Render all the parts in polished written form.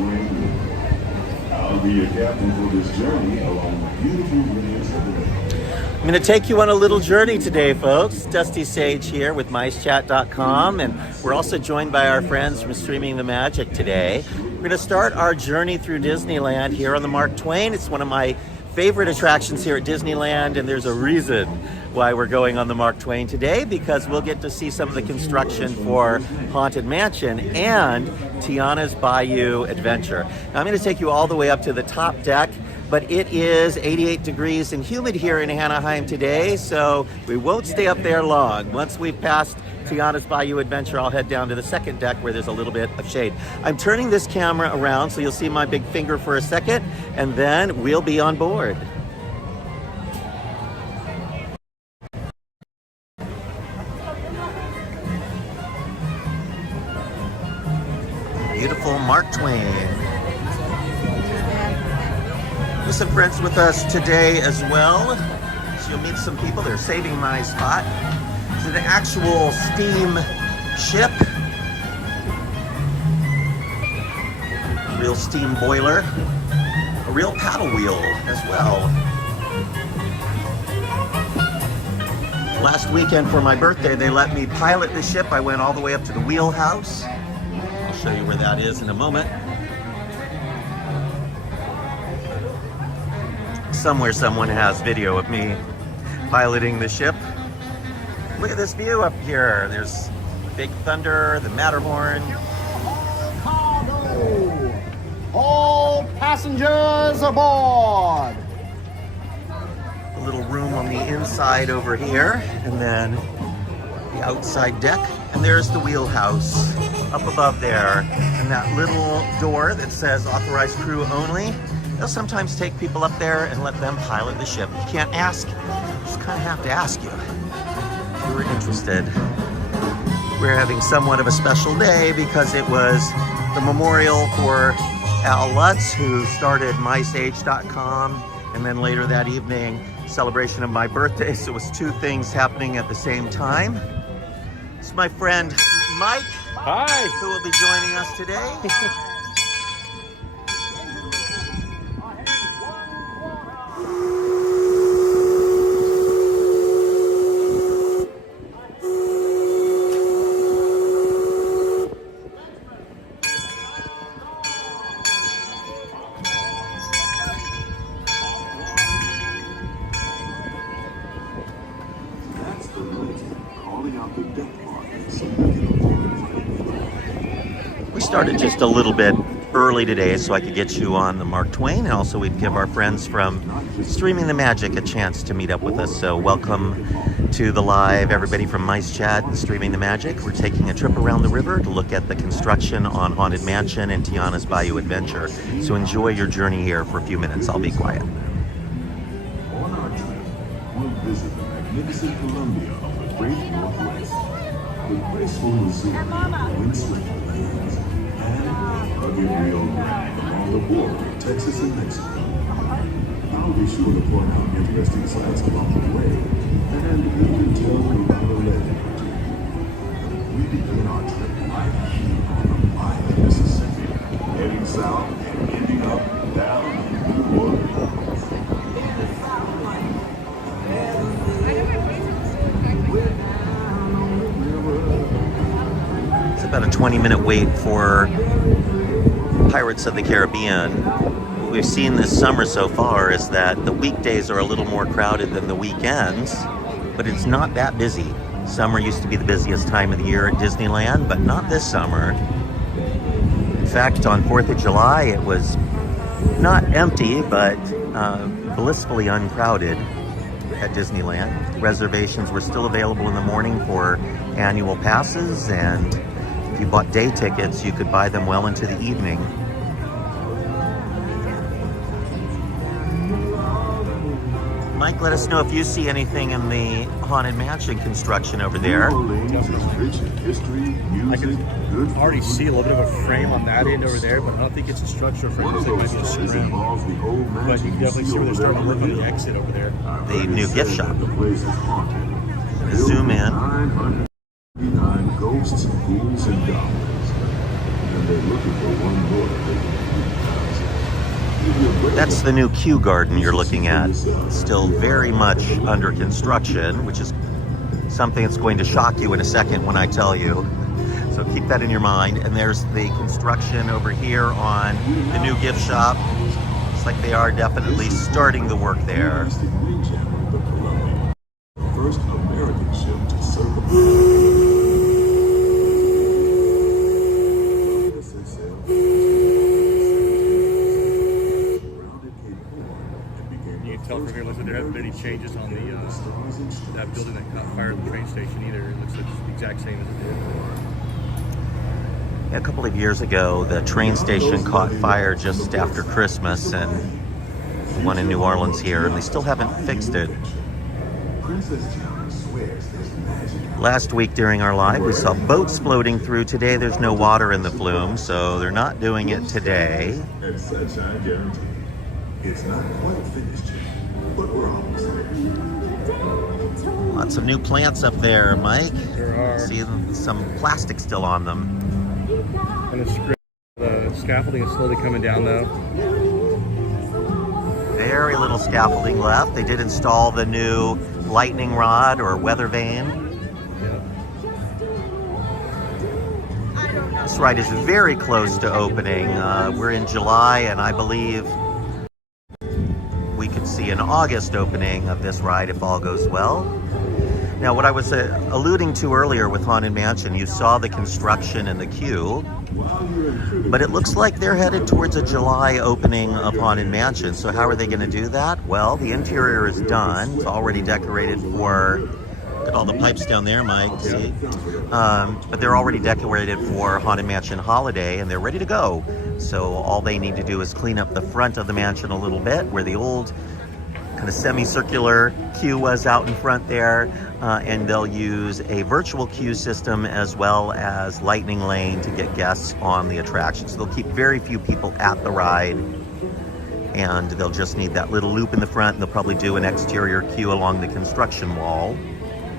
Twain. I'll be your captain for this journey along the beautiful rivers of the bay. I'm going to take you on a little journey today, folks. Dusty Sage here with MiceChat.com, and we're also joined by our friends from Streaming the Magic today. We're going to start our journey through Disneyland here on the Mark Twain. It's one of my favorite attractions here at Disneyland, and there's a reason why we're going on the Mark Twain today, because we'll get to see some of the construction for Haunted Mansion and Tiana's Bayou Adventure. Now, I'm going to take you all the way up to the top deck, but it is 88 degrees and humid here in Anaheim today, so we won't stay up there long. Once we've passed Tiana's Bayou Adventure, I'll head down to the second deck where there's a little bit of shade. I'm turning this camera around so you'll see my big finger for a second, and then we'll be on board. Beautiful Mark Twain. There's some friends with us today as well, so you'll meet some people. They're saving my spot. It's an actual steam ship, a real steam boiler, a real paddle wheel as well. Last weekend for my birthday, they let me pilot the ship. I went all the way up to the wheelhouse. I'll show you where that is in a moment. Somewhere someone has video of me piloting the ship. Look at this view up here. There's Big Thunder, the Matterhorn. Cargo! All passengers aboard! A little room on the inside over here, and then the outside deck. And there's the wheelhouse up above there. And that little door that says authorized crew only. They'll sometimes take people up there and let them pilot the ship. You can't ask, you just kind of have to ask you if you were interested. We're having somewhat of a special day because it was the memorial for Al Lutz, who started MySage.com, and then later that evening, celebration of my birthday. So it was two things happening at the same time. It's my friend Mike. Hi. Who will be joining us today. We started just a little bit early today so I could get you on the Mark Twain, and also we'd give our friends from Streaming the Magic a chance to meet up with us. So welcome to the live, everybody from Mice Chat and Streaming the Magic. We're taking a trip around the river to look at the construction on Haunted Mansion and Tiana's Bayou Adventure. So enjoy your journey here for a few minutes. I'll be quiet. On our trip, we'll visit the magnificent Columbia of the Great Northwest, the graceful Missouri, windswept lands, and rugged Rio Grande along the border of Texas and Mexico. I'll be sure to point out interesting sights along the way, and even tell you about a legend or two. We begin our trip right here on the mighty Mississippi, heading south and ending up down in New Orleans. It's about a 20-minute wait for Pirates of the Caribbean. What we've seen this summer so far is that the weekdays are a little more crowded than the weekends, but it's not that busy. Summer used to be the busiest time of the year at Disneyland, but not this summer. In fact, on 4th of July, it was not empty, but blissfully uncrowded at Disneyland. Reservations were still available in the morning for annual passes, and if you bought day tickets, you could buy them well into the evening. Mike, let us know if you see anything in the Haunted Mansion construction over there. New Orleans is rich in history, music, good Already food. see a little bit of a frame on that end over there, but I don't think it's a structural frame. One I of think it those might be a stories screen. involves the old But mansion you can definitely see where they're starting to work on the exit over there. The new gift shop. The place is haunted. Zoom in. 999 ghosts, ghouls, and goblins. And they're looking for one more. That's the new Kew Garden you're looking at. Still very much under construction, which is something that's going to shock you in a second when I tell you. So keep that in your mind. And there's the construction over here on the new gift shop. Looks like they are definitely starting the work there. First American ship to circumnavigate. You can tell from here, looks like there haven't been any changes on that building that caught fire at the train station either. It looks like it's the exact same as it did. A couple of years ago, the train station caught fire just after Christmas, and the one in New Orleans here, and they still haven't fixed it. Last week during our live, we saw boats floating through. Today, there's no water in the flume, so they're not doing it today. And sunshine guarantee. It's not quite finished yet, but we're almost there. Lots of new plants up there, Mike. There are. See some plastic still on them. And the scaffolding is slowly coming down though. Very little scaffolding left. They did install the new lightning rod or weather vane. This ride is very close to opening. We're in July, and I believe we could see an August opening of this ride if all goes well. Now, what I was alluding to earlier with Haunted Mansion, you saw the construction and the queue, but it looks like they're headed towards a July opening of Haunted Mansion. So how are they going to do that? Well, the interior is done. It's already decorated for, look at all the pipes down there, Mike, see? But they're already decorated for Haunted Mansion Holiday, and they're ready to go. So all they need to do is clean up the front of the mansion a little bit, where the old kind of semicircular queue was out in front there, and they'll use a virtual queue system as well as lightning lane to get guests on the attraction. So they'll keep very few people at the ride, and they'll just need that little loop in the front, and they'll probably do an exterior queue along the construction wall.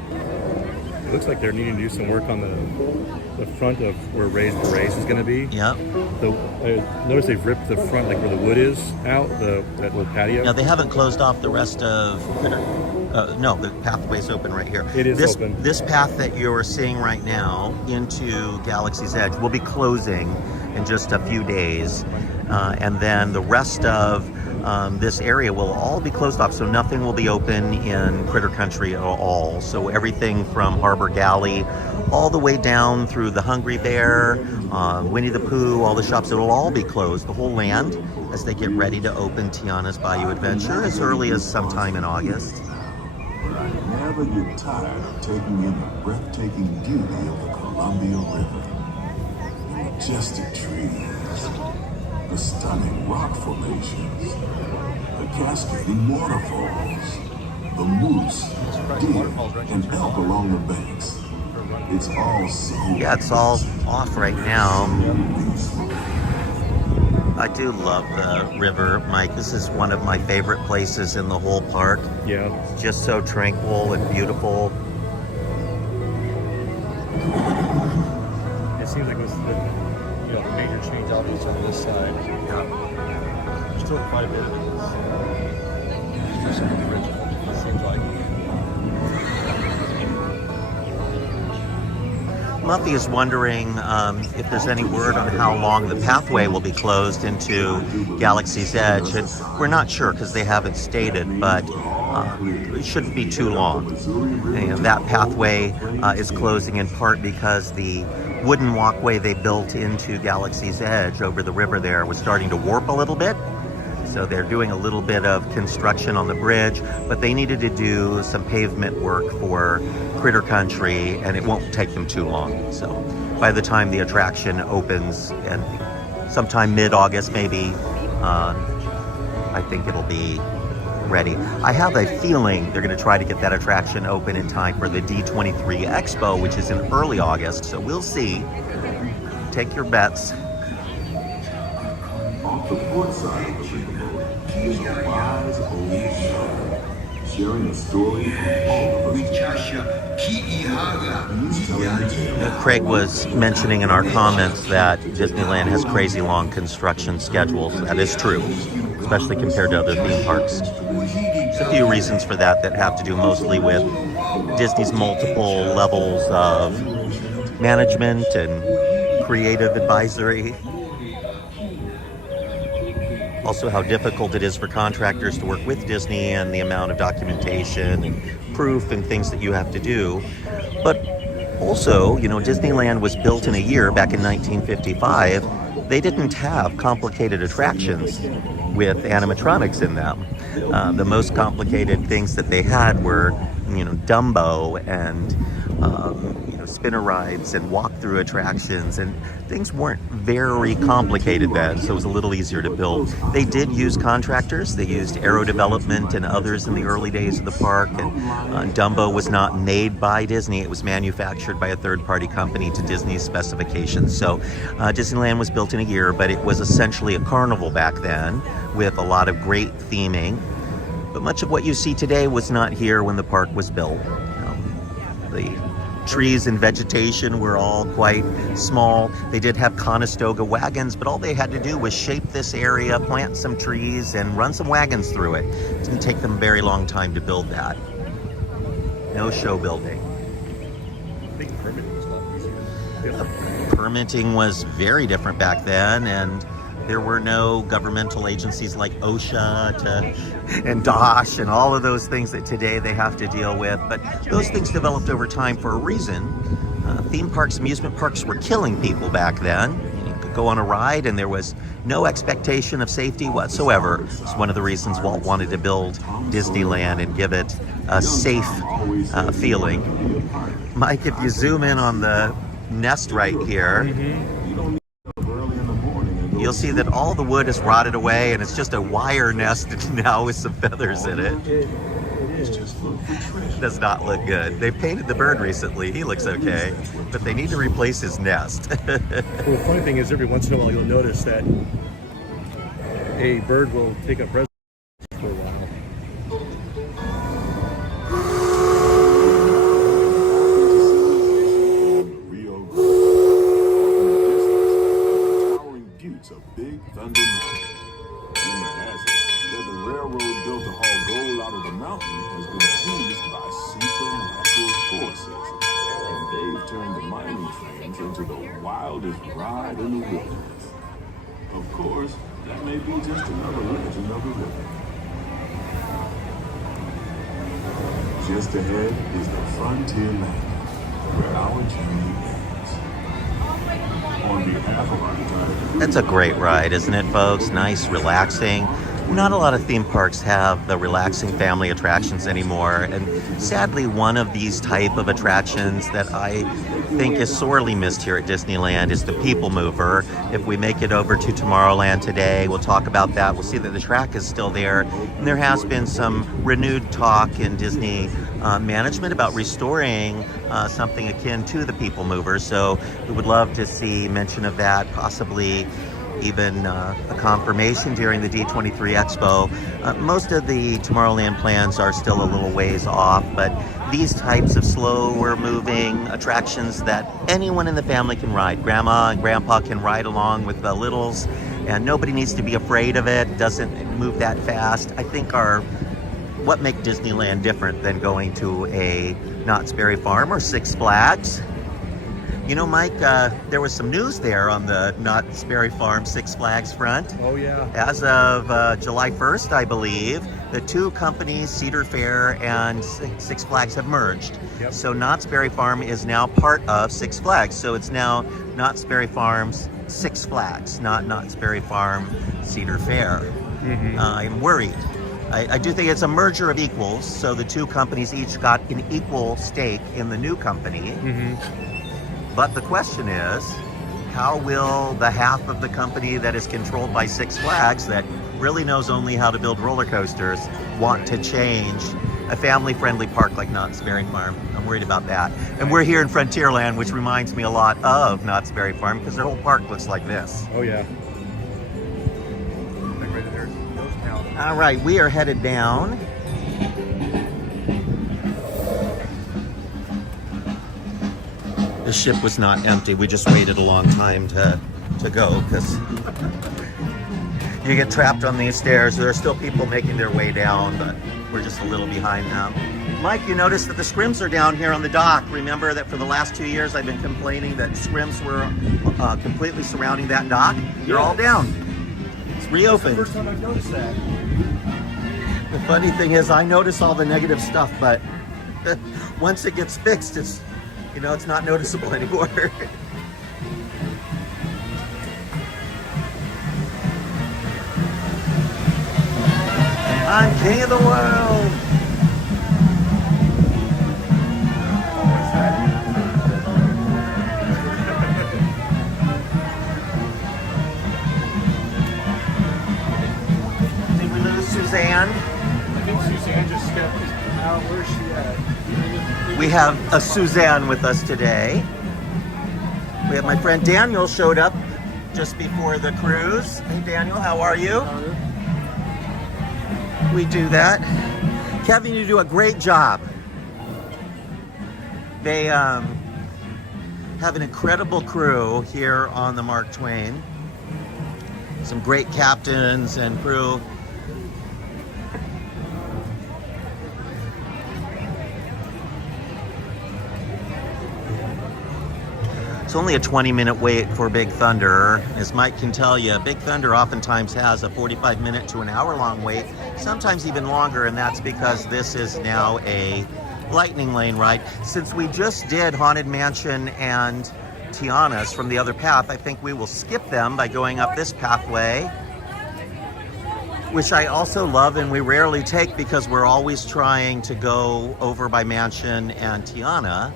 It looks like they're needing to do some work on the front of where Raise the Race is going to be. Yep. Notice they've ripped the front, like where the wood is out, that little patio. Now, they haven't closed off the rest of no, the pathway's open right here. It is open. This path that you're seeing right now into Galaxy's Edge will be closing in just a few days. And then the rest of this area will all be closed off, so nothing will be open in Critter Country at all. So everything from Harbor Galley all the way down through the Hungry Bear, Winnie the Pooh, all the shops, it'll all be closed, the whole land, as they get ready to open Tiana's Bayou Adventure as early as sometime in August. But I never get tired of taking in the breathtaking beauty of the Columbia River. The majestic trees, the stunning rock formations, the cascading waterfalls, the moose, deer, and elk along the banks. It's all so Yeah, it's all off right now. I do love the river, Mike. This is one of my favorite places in the whole park. Yeah. It's just so tranquil and beautiful. It seems like it was the major change obviously on this side. Yeah. There's still quite a bit of it. It's just original, it seems like. Muffy is wondering if there's any word on how long the pathway will be closed into Galaxy's Edge, and we're not sure because they haven't stated, but it shouldn't be too long. And that pathway is closing in part because the wooden walkway they built into Galaxy's Edge over the river there was starting to warp a little bit. So they're doing a little bit of construction on the bridge, but they needed to do some pavement work for Critter Country, and it won't take them too long. So by the time the attraction opens, and sometime mid-August maybe, I think it'll be ready. I have a feeling they're going to try to get that attraction open in time for the D23 Expo, which is in early August, so we'll see. Take your bets. Off the port side of the river is a wise old shore. sharing a story from all of us. He's telling the tale. Craig was mentioning in our comments that Disneyland has crazy long construction schedules. That is true, especially compared to other theme parks. There's a few reasons for that that have to do mostly with Disney's multiple levels of management and creative advisory. Also how difficult it is for contractors to work with Disney and the amount of documentation and proof and things that you have to do. But also, you know, Disneyland was built in a year back in 1955. They didn't have complicated attractions with animatronics in them. The most complicated things that they had were, you know, Dumbo and spinner rides and walk-through attractions, and things weren't very complicated then, so it was a little easier to build. They did use contractors. They used Aero Development and others in the early days of the park, and Dumbo was not made by Disney. It was manufactured by a third-party company to Disney's specifications. So Disneyland was built in a year, but it was essentially a carnival back then with a lot of great theming. But much of what you see today was not here when the park was built. The trees and vegetation were all quite small. They did have Conestoga wagons, but all they had to do was shape this area, plant some trees, and run some wagons through it. It didn't take them a very long time to build that. No show building. I think permitting was a lot easier. Permitting was very different back then, and there were no governmental agencies like OSHA and DOSH and all of those things that today they have to deal with. But those things developed over time for a reason. Theme parks, amusement parks were killing people back then. You could go on a ride and there was no expectation of safety whatsoever. It's one of the reasons Walt wanted to build Disneyland and give it a safe feeling. Mike, if you zoom in on the nest right here, you'll see that all the wood has rotted away and it's just a wire nest now with some feathers in it. It does not look good. They painted the bird recently. He looks okay, but they need to replace his nest. Well, the funny thing is, every once in a while you'll notice that a bird will take up residence for a while. Big Thunder Mountain. Rumor has it that the railroad built to haul gold out of the mountain has been seized by supernatural forces, and they've turned the mining trains into the wildest ride in the wilderness. Of course, that may be just another legend of the river. Just ahead is the Frontierland, where our journey ends. On behalf of our entire That's a great ride, isn't it, folks? Nice, relaxing. Not a lot of theme parks have the relaxing family attractions anymore, and sadly one of these type of attractions that I think is sorely missed here at Disneyland is the People Mover. If we make it over to Tomorrowland today, we'll talk about that. We'll see that the track is still there, and there has been some renewed talk in Disney management about restoring something akin to the People Mover, so we would love to see mention of that, possibly even a confirmation during the D23 Expo. Most of the Tomorrowland plans are still a little ways off, but these types of slower moving attractions that anyone in the family can ride, grandma and grandpa can ride along with the littles, and nobody needs to be afraid of it, doesn't move that fast, I think are what make Disneyland different than going to a Knott's Berry Farm or Six Flags. You know, Mike, there was some news there on the Knott's Berry Farm Six Flags front. Oh, yeah. As of July 1st, I believe, the two companies, Cedar Fair and Six Flags, have merged. Yep. So Knott's Berry Farm is now part of Six Flags. So it's now Knott's Berry Farm's Six Flags, not Knott's Berry Farm Cedar Fair. Mm-hmm. I'm worried. I do think it's a merger of equals, so the two companies each got an equal stake in the new company. Mm-hmm. But the question is, how will the half of the company that is controlled by Six Flags, that really knows only how to build roller coasters, want to change a family-friendly park like Knott's Berry Farm? I'm worried about that. And we're here in Frontierland, which reminds me a lot of Knott's Berry Farm because their whole park looks like this. Oh, yeah. All right, we are headed down the ship was not empty. We just waited a long time to go because you get trapped on these stairs. There are still people making their way down, but we're just a little behind them. Mike, you notice that the scrims are down here on the dock. Remember that for the last 2 years I've been complaining that scrims were completely surrounding that dock? They're all down. It's reopened. First time I've noticed that. The funny thing is I notice all the negative stuff, but once it gets fixed, it's, you know, it's not noticeable anymore. I'm king of the world. Did we lose Suzanne? I think Suzanne just stepped out. Where's she at? We have a Suzanne with us today. We have my friend Daniel showed up just before the cruise. Hey Daniel, how are you? We do that. Kevin, you do a great job. They have an incredible crew here on the Mark Twain. Some great captains and crew. It's only a 20-minute wait for Big Thunder. As Mike can tell you, Big Thunder oftentimes has a 45-minute to an hour-long wait, sometimes even longer, and that's because this is now a lightning lane ride. Since we just did Haunted Mansion and Tiana's from the other path, I think we will skip them by going up this pathway, which I also love and we rarely take because we're always trying to go over by Mansion and Tiana.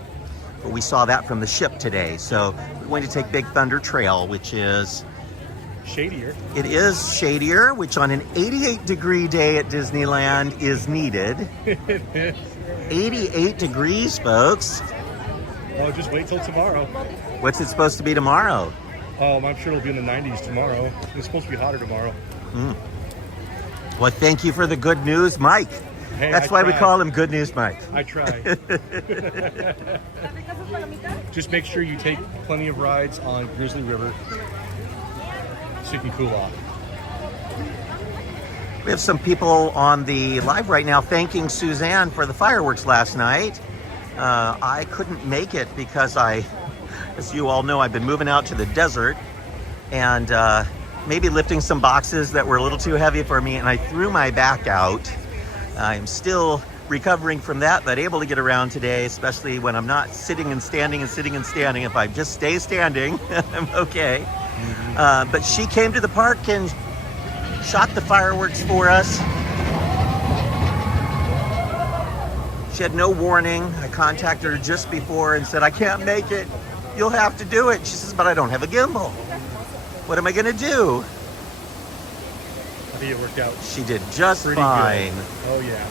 But we saw that from the ship today. So we're going to take Big Thunder Trail, which is Shadier. It is shadier, which on an 88-degree day at Disneyland is needed. 88 degrees, folks. Oh, just wait till tomorrow. What's it supposed to be tomorrow? I'm sure it'll be in the 90s tomorrow. It's supposed to be hotter tomorrow. Well, thank you for the good news, Mike. Hey, That's why we call him Good News Mike. I try. Just make sure you take plenty of rides on Grizzly River so you can cool off. We have some people on the live right now thanking Suzanne for the fireworks last night. I couldn't make it because as you all know, I've been moving out to the desert and maybe lifting some boxes that were a little too heavy for me, and I threw my back out. I'm still recovering from that, but able to get around today, especially when I'm not sitting and standing and sitting and standing. If I just stay standing, I'm okay. But she came to the park and shot the fireworks for us. She had no warning. I contacted her just before and said, I can't make it. You'll have to do it. She says, but I don't have a gimbal. What am I gonna do? I think it worked out. She did just pretty fine. Good. Oh yeah.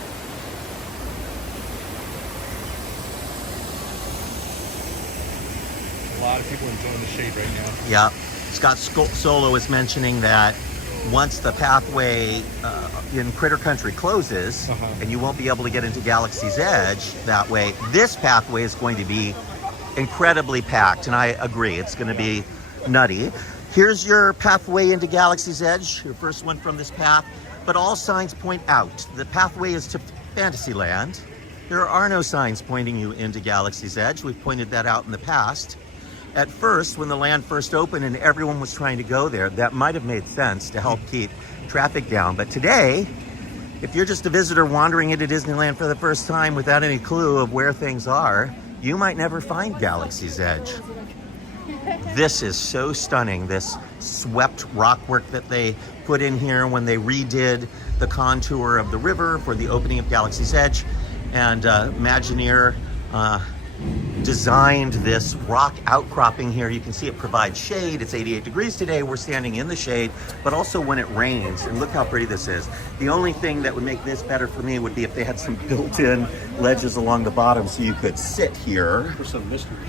A lot of people enjoying the shade right now. Yeah. Scott Solo was mentioning that once the pathway in Critter Country closes, and you won't be able to get into Galaxy's Edge that way, this pathway is going to be incredibly packed, and I agree. It's going to be nutty. Here's your pathway into Galaxy's Edge, your first one from this path, but all signs point out. The pathway is to Fantasyland. There are no signs pointing you into Galaxy's Edge. We've pointed that out in the past. At first, when the land first opened and everyone was trying to go there, that might have made sense to help keep traffic down. But today, if you're just a visitor wandering into Disneyland for the first time without any clue of where things are, you might never find Galaxy's Edge. This is so stunning, this swept rockwork that they put in here when they redid the contour of the river for the opening of Galaxy's Edge. And Imagineer designed this rock outcropping here. You can see it provides shade. It's 88 degrees today. We're standing in the shade, but also when it rains. And look how pretty this is. The only thing that would make this better for me would be if they had some built-in ledges along the bottom so you could sit here. For some misters.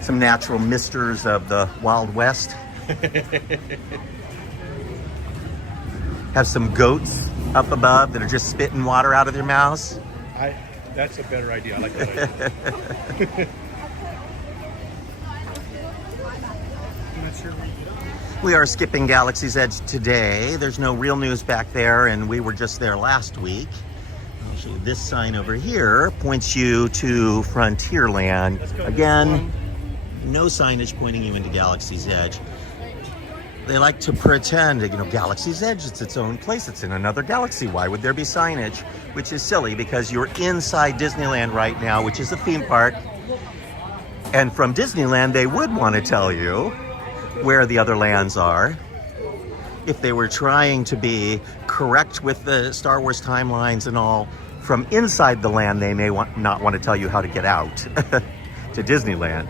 Some natural misters of the Wild West. Have some goats up above that are just spitting water out of their mouths. That's a better idea. I like that idea. We are skipping Galaxy's Edge today. There's no real news back there, and we were just there last week. I'll show you this sign over here points you to Frontierland. Again, no signage pointing you into Galaxy's Edge. They like to pretend, Galaxy's Edge, it's its own place. It's in another galaxy. Why would there be signage? Which is silly because you're inside Disneyland right now, which is a theme park. And from Disneyland, they would want to tell you where the other lands are. If they were trying to be correct with the Star Wars timelines and all, from inside the land, they may not want to tell you how to get out to Disneyland.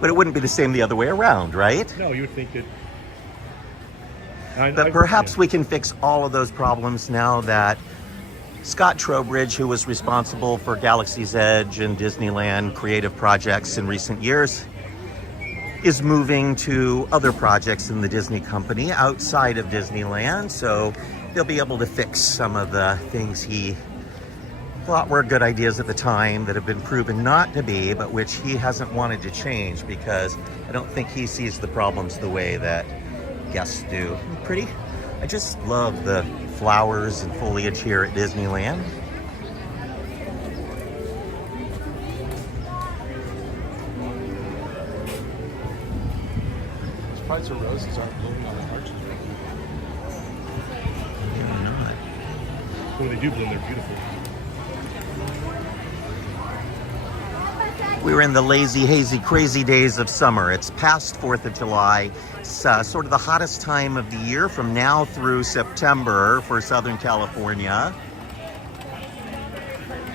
But it wouldn't be the same the other way around, right? No, you would think that... But perhaps we can fix all of those problems now that Scott Trowbridge, who was responsible for Galaxy's Edge and Disneyland creative projects in recent years, is moving to other projects in the Disney company outside of Disneyland. So they'll be able to fix some of the things he thought were good ideas at the time that have been proven not to be, but which he hasn't wanted to change because I don't think he sees the problems the way that guests do. Pretty. I just love the flowers and foliage here at Disneyland. Surprised the roses aren't blooming on the arches right Maybe not. When they do bloom, they're beautiful. We were in the lazy, hazy, crazy days of summer. It's past 4th of July. It's sort of the hottest time of the year from now through September for Southern California.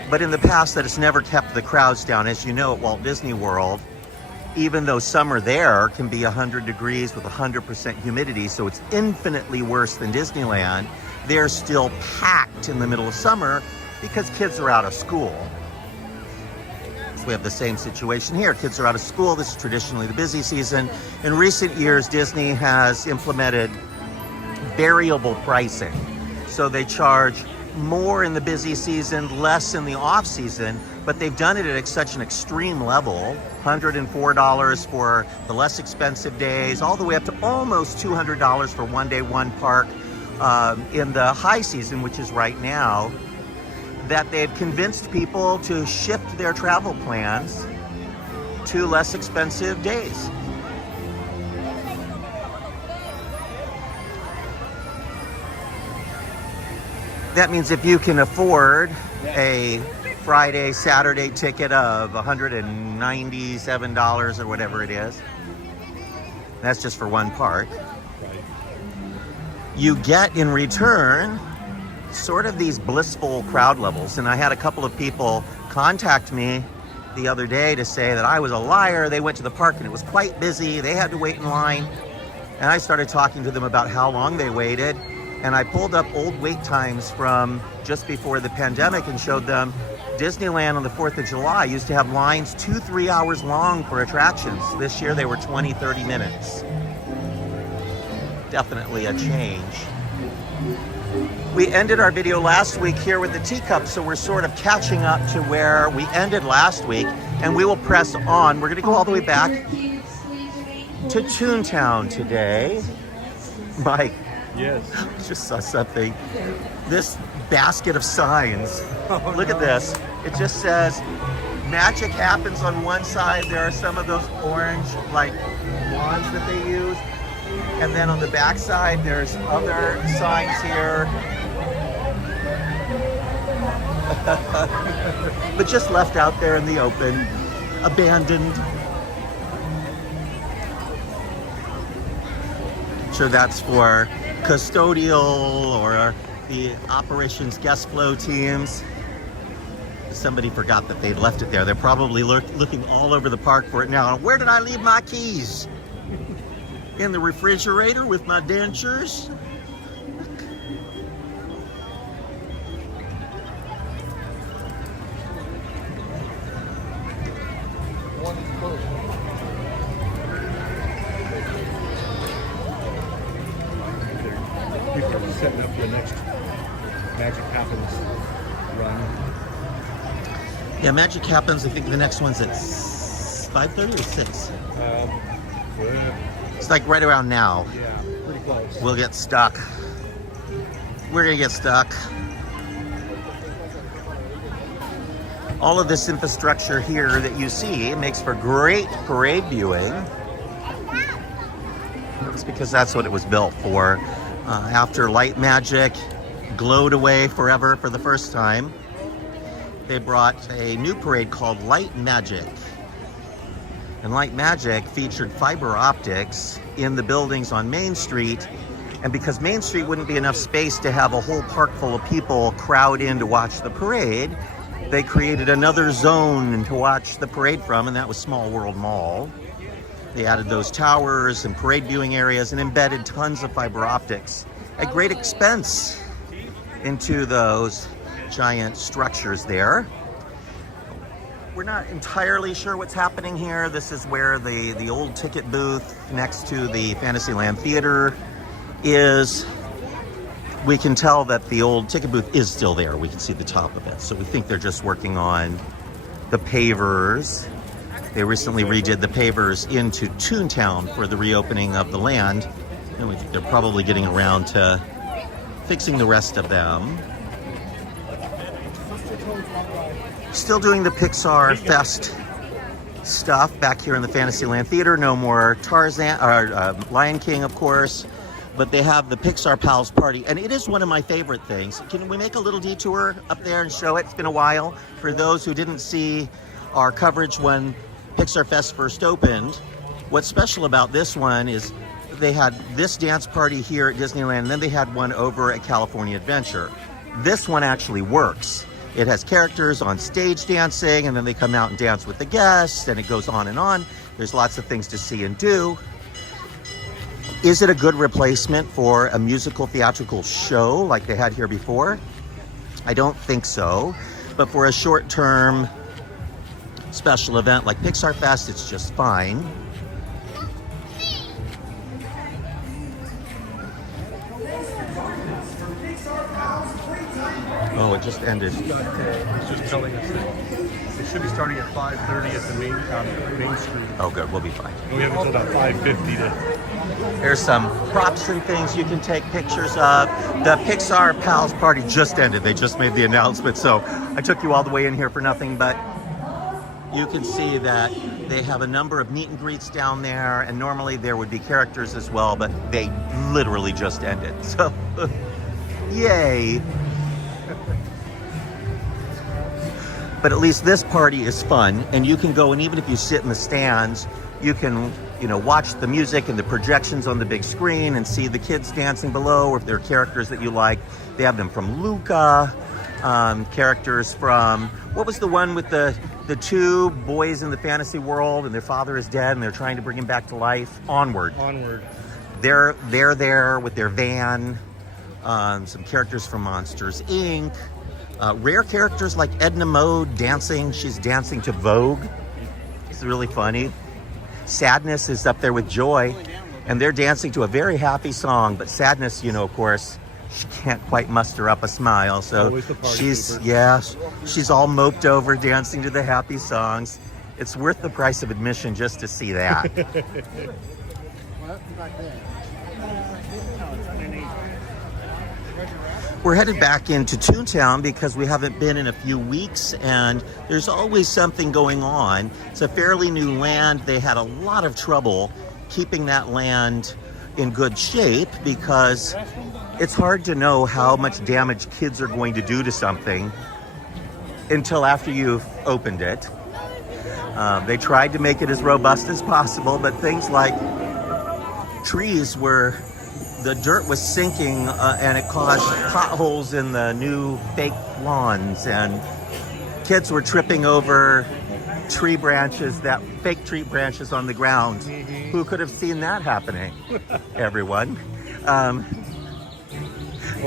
But in the past, that has never kept the crowds down. As you know, at Walt Disney World, even though summer there can be 100 degrees with 100% humidity, so it's infinitely worse than Disneyland, they're still packed in the middle of summer because kids are out of school. We have the same situation here. Kids are out of school. This is traditionally the busy season. In recent years, Disney has implemented variable pricing. So they charge more in the busy season, less in the off season, but they've done it at such an extreme level, $104 for the less expensive days, all the way up to almost $200 for one day, one park in the high season, which is right now, that they've convinced people to shift their travel plans to less expensive days. That means if you can afford a Friday, Saturday ticket of $197 or whatever it is, that's just for one park, you get in return sort of these blissful crowd levels. And I had a couple of people contact me the other day to say that I was a liar. They went to the park and it was quite busy. They had to wait in line. And I started talking to them about how long they waited. And I pulled up old wait times from just before the pandemic and showed them Disneyland on the 4th of July used to have lines 2-3 hours long for attractions. This year they were 20-30 minutes. Definitely a change. We ended our video last week here with the teacup, so we're sort of catching up to where we ended last week, and we will press on. We're going to go all the way back to Toontown today. Mike, Yes. just saw something. This basket of signs. Look at this. It just says, magic happens on one side. There are some of those orange, like, wands that they use. And then on the back side, there's other signs here. But just left out there in the open, abandoned. Sure, that's for custodial or the operations guest flow teams. Somebody forgot that they'd left it there. They're probably looking all over the park for it now. Where did I leave my keys? In the refrigerator with my dentures. People are setting up for the next Magic Happens run. Yeah, Magic Happens. I think the next one's at 5:30 or 6. It's like right around now. Yeah, pretty close. We'll get stuck. We're gonna get stuck. All of this infrastructure here that you see makes for great parade viewing. It's because that's what it was built for. After light magic glowed away forever for the first time, they brought a new parade called Light Magic. And Light Magic featured fiber optics in the buildings on Main Street. And because Main Street wouldn't be enough space to have a whole park full of people crowd in to watch the parade, they created another zone to watch the parade from, and that was Small World Mall. They added those towers and parade viewing areas and embedded tons of fiber optics at great expense into those giant structures there. We're not entirely sure what's happening here. This is where the old ticket booth next to the Fantasyland Theater is. We can tell that the old ticket booth is still there. We can see the top of it. So we think they're just working on the pavers. They recently redid the pavers into Toontown for the reopening of the land. And we think they're probably getting around to fixing the rest of them. Still doing the Pixar Fest stuff back here in the Fantasyland Theater. No more Tarzan, or Lion King, of course. But they have the Pixar Pals Party, and it is one of my favorite things. Can we make a little detour up there and show it? It's been a while. For those who didn't see our coverage when Pixar Fest first opened, what's special about this one is they had this dance party here at Disneyland, and then they had one over at California Adventure. This one actually works. It has characters on stage dancing, and then they come out and dance with the guests, and it goes on and on. There's lots of things to see and do. Is it a good replacement for a musical theatrical show like they had here before? I don't think so. But for a short-term special event like Pixar Fest, it's just fine. Oh, it just ended. It's just telling us that it should be starting at 5:30 at the Main Street. Oh, good. We'll be fine. And we have until about 5:50 to... There's some props and things you can take pictures of. The Pixar Pals Party just ended. They just made the announcement, so I took you all the way in here for nothing, but you can see that they have a number of meet and greets down there, and normally there would be characters as well, but they literally just ended. So, yay. But at least this party is fun, and you can go, and even if you sit in the stands, you can, watch the music and the projections on the big screen and see the kids dancing below, or if there are characters that you like. They have them from Luca, characters from, what was the one with the two boys in the fantasy world and their father is dead and they're trying to bring him back to life? Onward. They're there with their van. Some characters from Monsters, Inc. Rare characters like Edna Mode dancing. She's dancing to Vogue. It's really funny. Sadness is up there with Joy, and they're dancing to a very happy song. But Sadness, of course, she can't quite muster up a smile. So she's all moped over, dancing to the happy songs. It's worth the price of admission just to see that. We're headed back into Toontown because we haven't been in a few weeks, and there's always something going on. It's a fairly new land. They had a lot of trouble keeping that land in good shape because it's hard to know how much damage kids are going to do to something until after you've opened it. They tried to make it as robust as possible, but things like trees were... The dirt was sinking and it caused potholes in the new fake lawns, and kids were tripping over tree branches, fake tree branches on the ground. Mm-hmm. Who could have seen that happening? Everyone. Or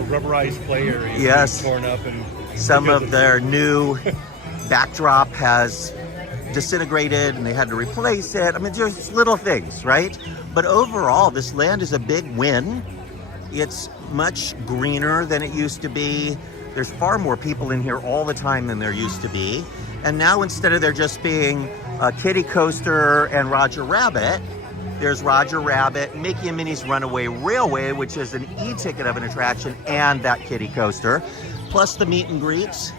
rubberized play areas. Yes. Torn up, and some of their new backdrop has disintegrated and they had to replace it. I mean, just little things, right? But overall, this land is a big win. It's much greener than it used to be. There's far more people in here all the time than there used to be. And now, instead of there just being a kiddie coaster and Roger Rabbit, There's Roger Rabbit, Mickey and Minnie's Runaway Railway, which is an e-ticket of an attraction, and that kiddie coaster, plus the meet and greets.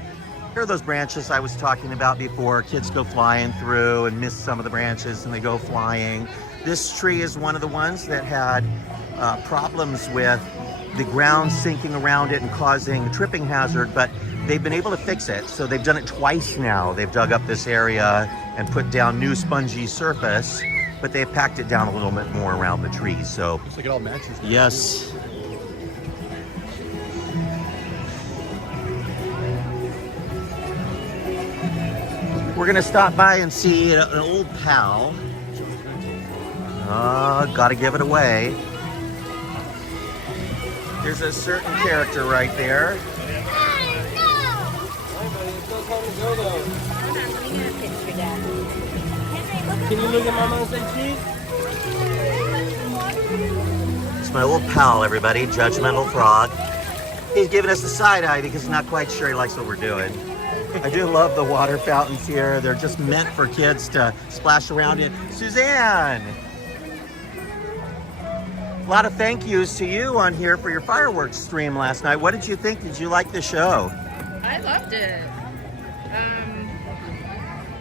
Here are those branches I was talking about before. Kids go flying through and miss some of the branches and they go flying. This tree is one of the ones that had problems with the ground sinking around it and causing a tripping hazard, but they've been able to fix it. So they've done it twice now. They've dug up this area and put down new spongy surface, but they've packed it down a little bit more around the tree. So looks like it all matches. yes. We're gonna stop by and see an old pal. Gotta give it away. There's a certain character right there. Can you look at Mama and say cheese? It's my old pal, everybody, Judgmental Frog. He's giving us the side eye because he's not quite sure he likes what we're doing. I do love the water fountains here. They're just meant for kids to splash around in. Suzanne! A lot of thank yous to you on here for your fireworks stream last night. What did you think? Did you like the show? I loved it.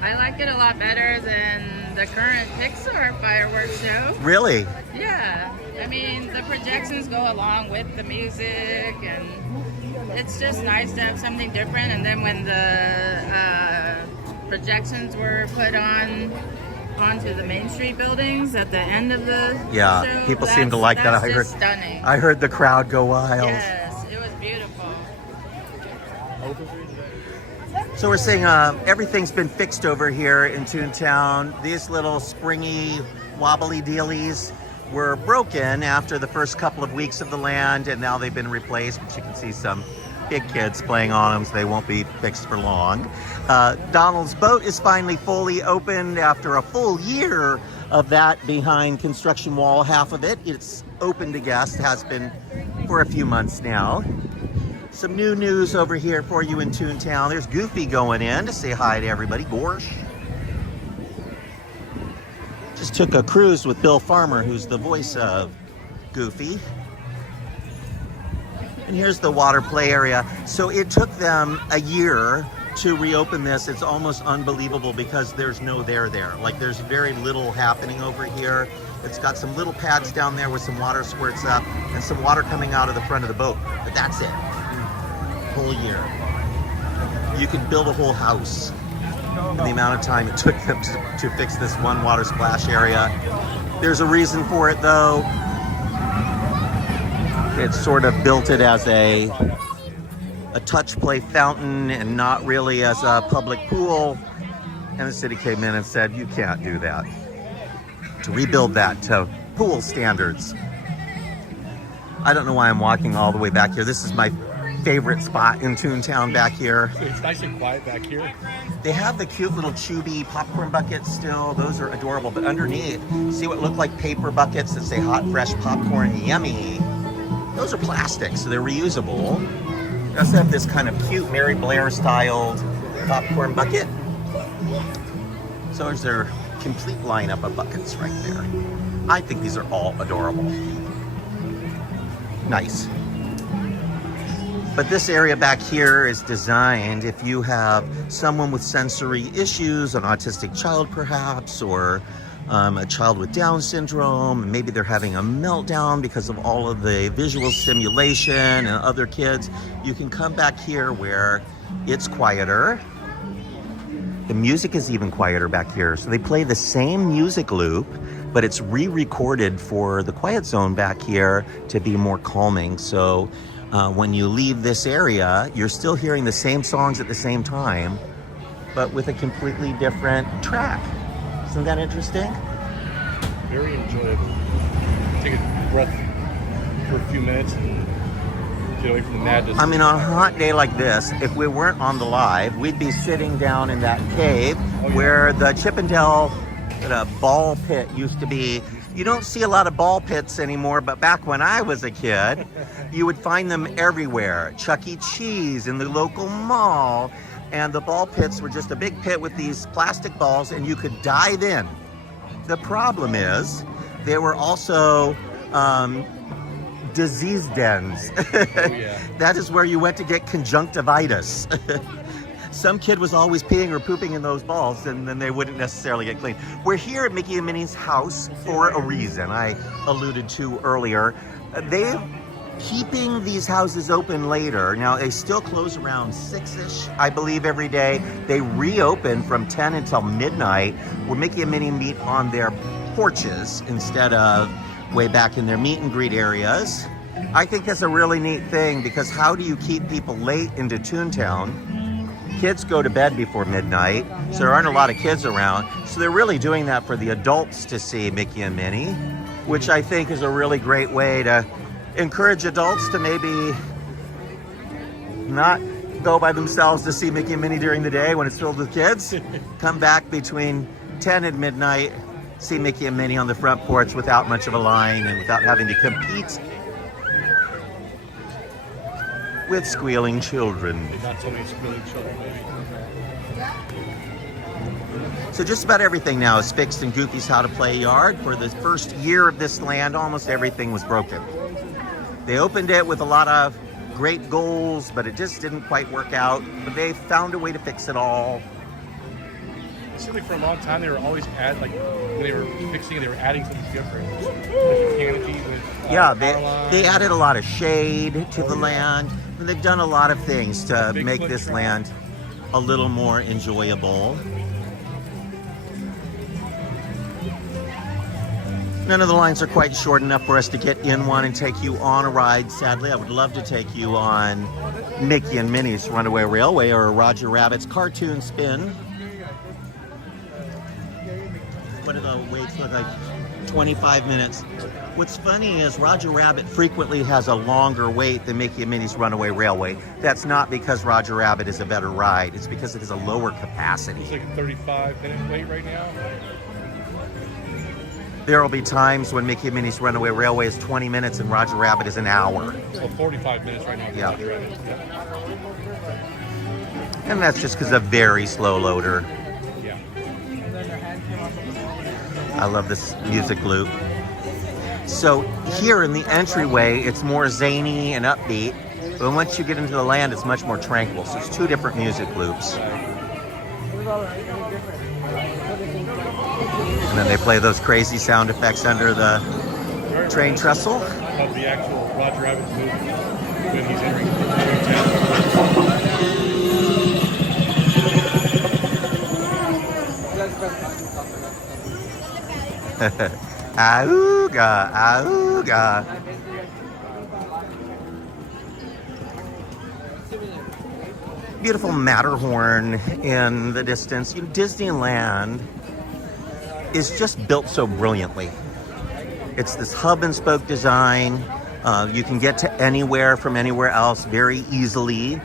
I liked it a lot better than the current Pixar fireworks show. Really? Yeah. I mean, the projections go along with the music, and it's just nice to have something different. And then when the projections were put onto the Main Street buildings at the end of the show, people seem to like that. That's stunning. I heard the crowd go wild. Yes, it was beautiful. So we're saying everything's been fixed over here in Toontown. These little springy, wobbly dealies were broken after the first couple of weeks of the land, and now they've been replaced, but you can see some big kids playing on them, so they won't be fixed for long. Donald's boat is finally fully opened after a full year of that behind construction wall. Half of it, it's open to guests, has been for a few months now. Some new news over here for you in Toontown. There's Goofy going in to say hi to everybody. Gorsh. Just took a cruise with Bill Farmer, who's the voice of Goofy. And here's the water play area. So it took them a year to reopen this. It's almost unbelievable because there's no there. Like, there's very little happening over here. It's got some little pads down there with some water squirts up and some water coming out of the front of the boat. But that's it. Whole year. You could build a whole house in the amount of time it took them to fix this one water splash area. There's a reason for it, though. It's sort of built it as a touch play fountain and not really as a public pool. And the city came in and said, you can't do that. To rebuild that to pool standards. I don't know why I'm walking all the way back here. This is my favorite spot in Toontown back here. It's nice and quiet back here. They have the cute little Chubby popcorn buckets still. Those are adorable. But underneath, see what look like paper buckets that say hot, fresh popcorn, yummy. Those are plastic, so they're reusable. They also have this kind of cute Mary Blair styled popcorn bucket. So there's their complete lineup of buckets right there. I think these are all adorable. Nice. But this area back here is designed if you have someone with sensory issues, an autistic child perhaps, or a child with Down syndrome, maybe they're having a meltdown because of all of the visual stimulation and other kids. You can come back here where it's quieter. The music is even quieter back here. So they play the same music loop, but it's re-recorded for the quiet zone back here to be more calming. So when you leave this area, you're still hearing the same songs at the same time, but with a completely different track. Isn't that interesting? Very enjoyable. Take a breath for a few minutes and get away from the madness. I mean, on a hot day like this, if we weren't on the live, we'd be sitting down in that cave where the Chippendale ball pit used to be. You don't see a lot of ball pits anymore, but back when I was a kid, you would find them everywhere. Chuck E. Cheese in the local mall. And the ball pits were just a big pit with these plastic balls, and you could dive in. The problem is, There were also disease dens. Oh, yeah. That is where you went to get conjunctivitis. Some kid was always peeing or pooping in those balls, and then they wouldn't necessarily get clean. We're here at Mickey and Minnie's house for a reason I alluded to earlier. They're keeping these houses open later. Now, they still close around 6-ish, I believe, every day. They reopen from 10 until midnight, where Mickey and Minnie meet on their porches instead of way back in their meet and greet areas. I think that's a really neat thing, because how do you keep people late into Toontown? Kids go to bed before midnight, so there aren't a lot of kids around. So they're really doing that for the adults to see Mickey and Minnie, which I think is a really great way to encourage adults to maybe not go by themselves to see Mickey and Minnie during the day when it's filled with kids. Come back between 10 and midnight, see Mickey and Minnie on the front porch without much of a line and without having to compete with squealing children. Not so many squealing children, maybe. So just about everything now is fixed in Goofy's How to Play yard. For the first year of this land, almost everything was broken. They opened it with a lot of great goals, but it just didn't quite work out. But they found a way to fix it all. It seemed like for a long time they were always when they were fixing it, they were adding something different. Like the canopy with Yeah, power lines. they added a lot of shade to the land. And they've done a lot of things to make this land a little more enjoyable. None of the lines are quite short enough for us to get in one and take you on a ride. Sadly, I would love to take you on Mickey and Minnie's Runaway Railway or Roger Rabbit's Cartoon Spin. What do the waits look like? 25 minutes. What's funny is Roger Rabbit frequently has a longer wait than Mickey and Minnie's Runaway Railway. That's not because Roger Rabbit is a better ride. It's because it has a lower capacity. It's like a 35-minute wait right now. There will be times when Mickey and Minnie's Runaway Railway is 20 minutes and Roger Rabbit is an hour. So 45 minutes right now. Yeah. Roger Rabbit. Yeah. And that's just because of very slow loader. Yeah. I love this music loop. So here in the entryway, it's more zany and upbeat. But once you get into the land, it's much more tranquil. So it's two different music loops. And then they play those crazy sound effects under the train trestle. Of the actual Roger Rabbit movie when he's entering Toontown. Auga, auga. Beautiful Matterhorn in the distance. You know, Disneyland is just built so brilliantly. It's this hub and spoke design. You can get to anywhere from anywhere else very easily.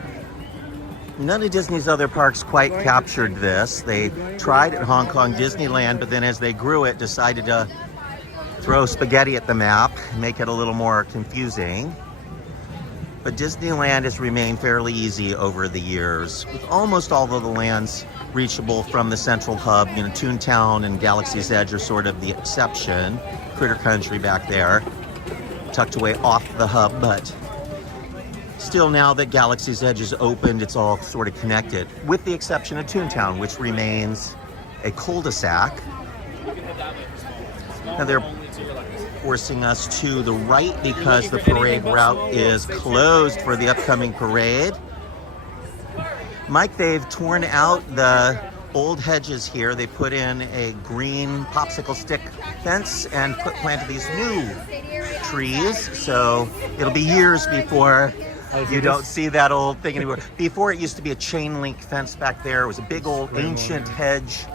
None of Disney's other parks quite captured this. They tried at Hong Kong Disneyland, but then as they grew it, decided to throw spaghetti at the map, make it a little more confusing. But Disneyland has remained fairly easy over the years, with almost all of the lands reachable from the central hub. You know, Toontown and Galaxy's Edge are sort of the exception. Critter Country back there, tucked away off the hub, but still, now that Galaxy's Edge is opened, it's all sort of connected, with the exception of Toontown, which remains a cul-de-sac. Now they're forcing us to the right because the parade route is closed for the upcoming parade. Mike, they've torn out the old hedges here. They put in a green popsicle stick fence and planted these new trees. So it'll be years before you don't see that old thing anymore. Before, it used to be a chain link fence back there. It was a big old ancient hedge.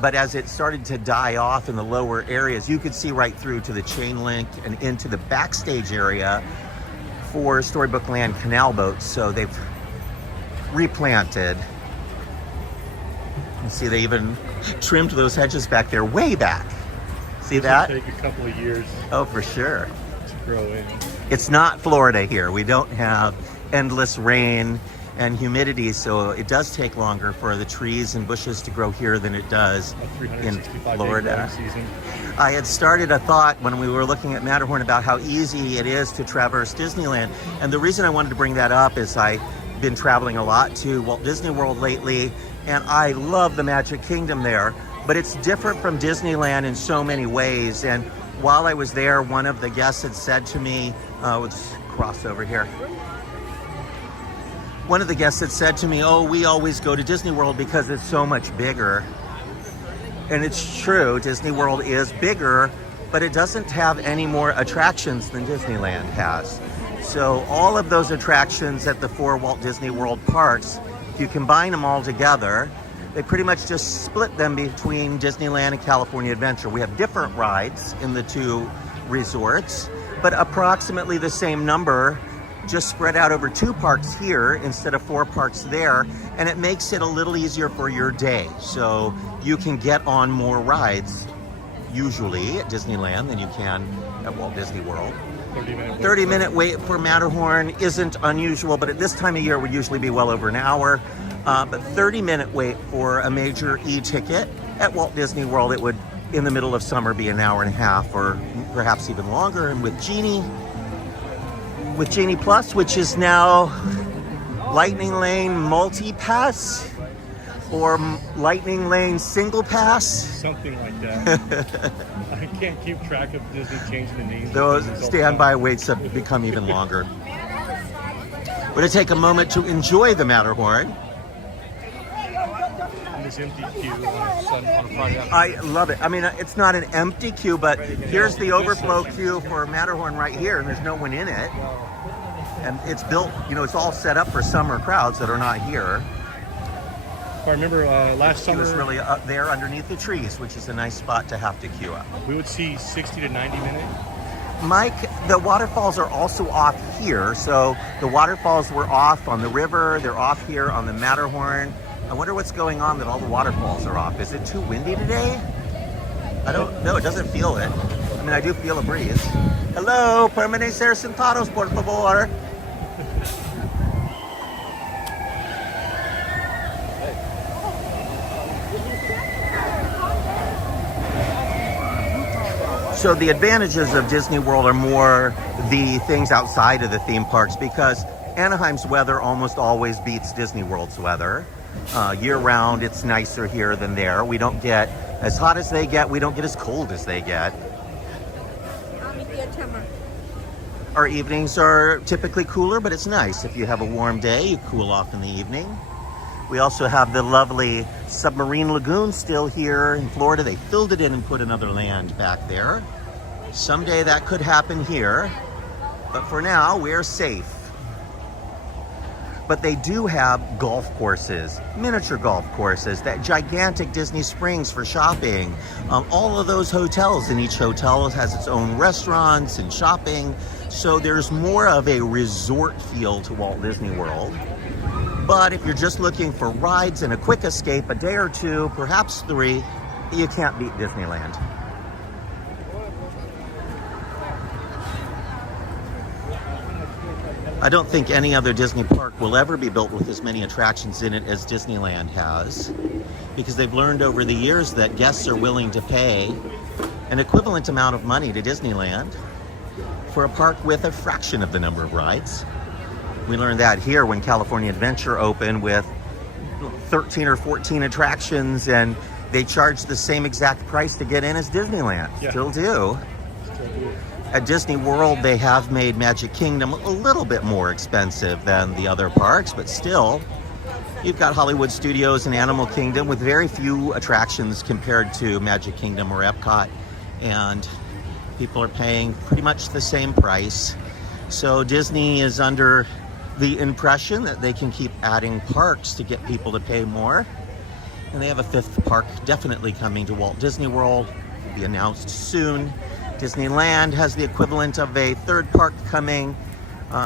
But as it started to die off in the lower areas, you could see right through to the chain link and into the backstage area for Storybook Land canal boats. So they've replanted. You see, they even trimmed those hedges back there way back. See that? It'll take a couple of years Oh, for sure. to grow in. It's not Florida here. We don't have endless rain and humidity, so it does take longer for the trees and bushes to grow here than it does in 365 Florida. day season. I had started a thought when we were looking at Matterhorn about how easy it is to traverse Disneyland, and the reason I wanted to bring that up is I've been traveling a lot to Walt Disney World lately, and I love the Magic Kingdom there, but it's different from Disneyland in so many ways. And while I was there, one of the guests had said to me, let's cross over here. One of the guests had said to me, oh, we always go to Disney World because it's so much bigger. And it's true, Disney World is bigger, but it doesn't have any more attractions than Disneyland has. So all of those attractions at the 4 Walt Disney World parks, if you combine them all together, they pretty much just split them between Disneyland and California Adventure. We have different rides in the 2 resorts, but approximately the same number, just spread out over 2 parks here instead of 4 parks there, and it makes it a little easier for your day. So you can get on more rides, usually at Disneyland, than you can at Walt Disney World. 30-minute wait for Matterhorn isn't unusual, but at this time of year it would usually be well over an hour. But 30-minute wait for a major e-ticket. At Walt Disney World, it would, in the middle of summer, be an hour and a half or perhaps even longer. And with Genie Plus, which is now Lightning Lane Multi-Pass or Lightning Lane Single Pass. Something like that. I can't keep track of Disney changing the names. Those standby waits have become even longer. We're going to take a moment to enjoy the Matterhorn. This empty queue on a Friday afternoon. I love it. I mean, it's not an empty queue, but here's the overflow queue for Matterhorn right here, and there's no one in it. And it's built, it's all set up for summer crowds that are not here. I remember last summer, It was really up there underneath the trees, which is a nice spot to have to queue up. we would see 60 to 90 minute. Mike, the waterfalls are also off here. So the waterfalls were off on the river. They're off here on the Matterhorn. I wonder what's going on that all the waterfalls are off. Is it too windy today? I don't know. It doesn't feel it. I mean, I do feel a breeze. Hello, permanecer sentados, por favor. So the advantages of Disney World are more the things outside of the theme parks, because Anaheim's weather almost always beats Disney World's weather. Year-round, it's nicer here than there. We don't get as hot as they get. We don't get as cold as they get. Our evenings are typically cooler, but it's nice. If you have a warm day, you cool off in the evening. We also have the lovely submarine lagoon still here in Florida. They filled it in and put another land back there. Someday that could happen here, but for now, we're safe. But they do have golf courses, miniature golf courses, that gigantic Disney Springs for shopping. All of those hotels, and each hotel has its own restaurants and shopping. So there's more of a resort feel to Walt Disney World. But if you're just looking for rides and a quick escape, a day or 2, perhaps 3, you can't beat Disneyland. I don't think any other Disney park will ever be built with as many attractions in it as Disneyland has, because they've learned over the years that guests are willing to pay an equivalent amount of money to Disneyland for a park with a fraction of the number of rides. We learned that here when California Adventure opened with 13 or 14 attractions, and they charged the same exact price to get in as Disneyland. Yeah. Still do. At Disney World, they have made Magic Kingdom a little bit more expensive than the other parks, but still, you've got Hollywood Studios and Animal Kingdom with very few attractions compared to Magic Kingdom or Epcot, and people are paying pretty much the same price. So Disney is under the impression that they can keep adding parks to get people to pay more. And they have a 5th park definitely coming to Walt Disney World. It'll be announced soon. Disneyland has the equivalent of a 3rd park coming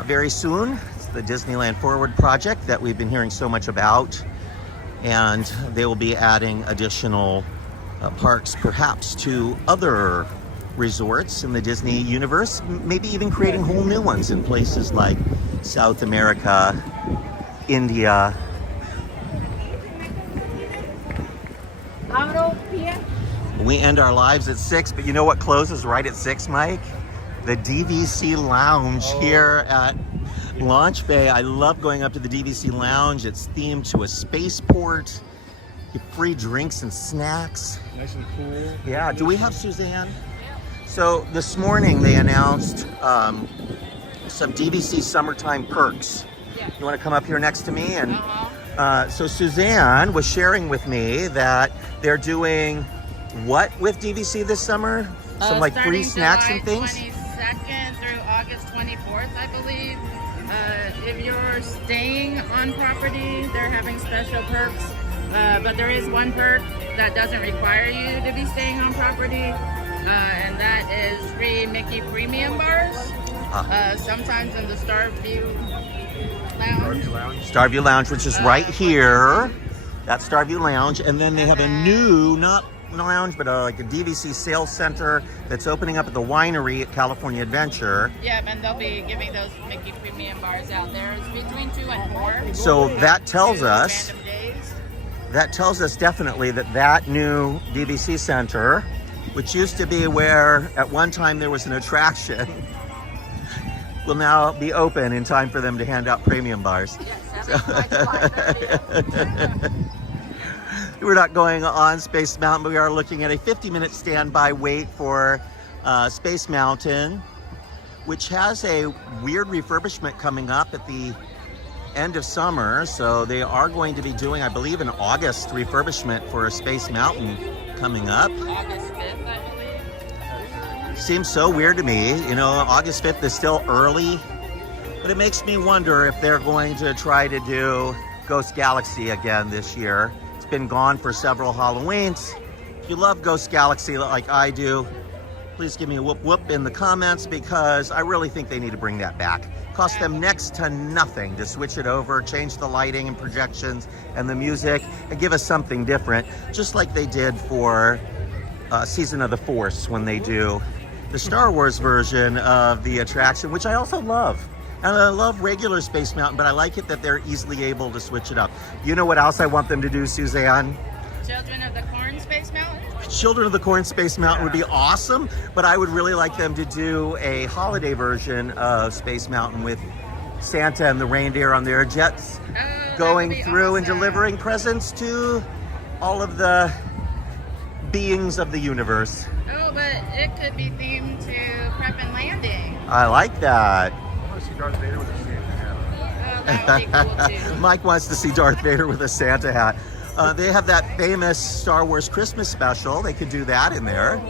very soon. It's the Disneyland Forward project that we've been hearing so much about. And they will be adding additional parks perhaps to other resorts in the Disney universe, maybe even creating whole new ones in places like South America India. We end our lives at 6, but you know what closes right at 6, Mike? The DVC Lounge here at Launch Bay. I love going up to the DVC Lounge. It's themed to a spaceport. You get free drinks and snacks. Nice and cool. Yeah, do we have Suzanne? So this morning they announced some DVC summertime perks. You want to come up here next to me? And so Suzanne was sharing with me that they're doing what with DVC this summer? Some like free snacks and things? July 22nd through August 24th, I believe. If you're staying on property, they're having special perks. But there is one perk that doesn't require you to be staying on property, and that is free Mickey Premium bars. Sometimes in the Starview Lounge, which is right here. That's Starview Lounge, and then they have a new, not lounge, but like a DVC sales center that's opening up at the winery at California Adventure. Yep, and they'll be giving those Mickey Premium bars out there. It's between 2 and 4. So that tells us, random days. that tells us definitely that new DVC center, which used to be where at one time there was an attraction, will now be open in time for them to hand out premium bars. We're not going on Space Mountain, but we are looking at a 50-minute standby wait for Space Mountain, which has a weird refurbishment coming up at the end of summer. So they are going to be doing, I believe, an August refurbishment for Space Mountain coming up. August 5th, I believe. Seems so weird to me. You know, August 5th is still early, but it makes me wonder if they're going to try to do Ghost Galaxy again this year. It's been gone for several Halloweens. If you love Ghost Galaxy like I do, please give me a whoop whoop in the comments, because I really think they need to bring that back. Cost them next to nothing to switch it over, change the lighting and projections and the music, and give us something different, just like they did for Season of the Force when they do the Star Wars version of the attraction, which I also love. And I love regular Space Mountain, but I like it that they're easily able to switch it up. You know what else I want them to do, Suzanne? Children of the Corn Space Mountain? Children of the Corn Space Mountain would be awesome, but I would really like them to do a holiday version of Space Mountain with Santa and the reindeer on their jets going through and delivering presents to all of the beings of the universe. Oh, but it could be themed to Prep and Landing. I like that. I want to see Darth Vader with a Santa hat. Oh, that would be cool too. Mike wants to see Darth Vader with a Santa hat. They have that famous Star Wars Christmas special. They could do that in there.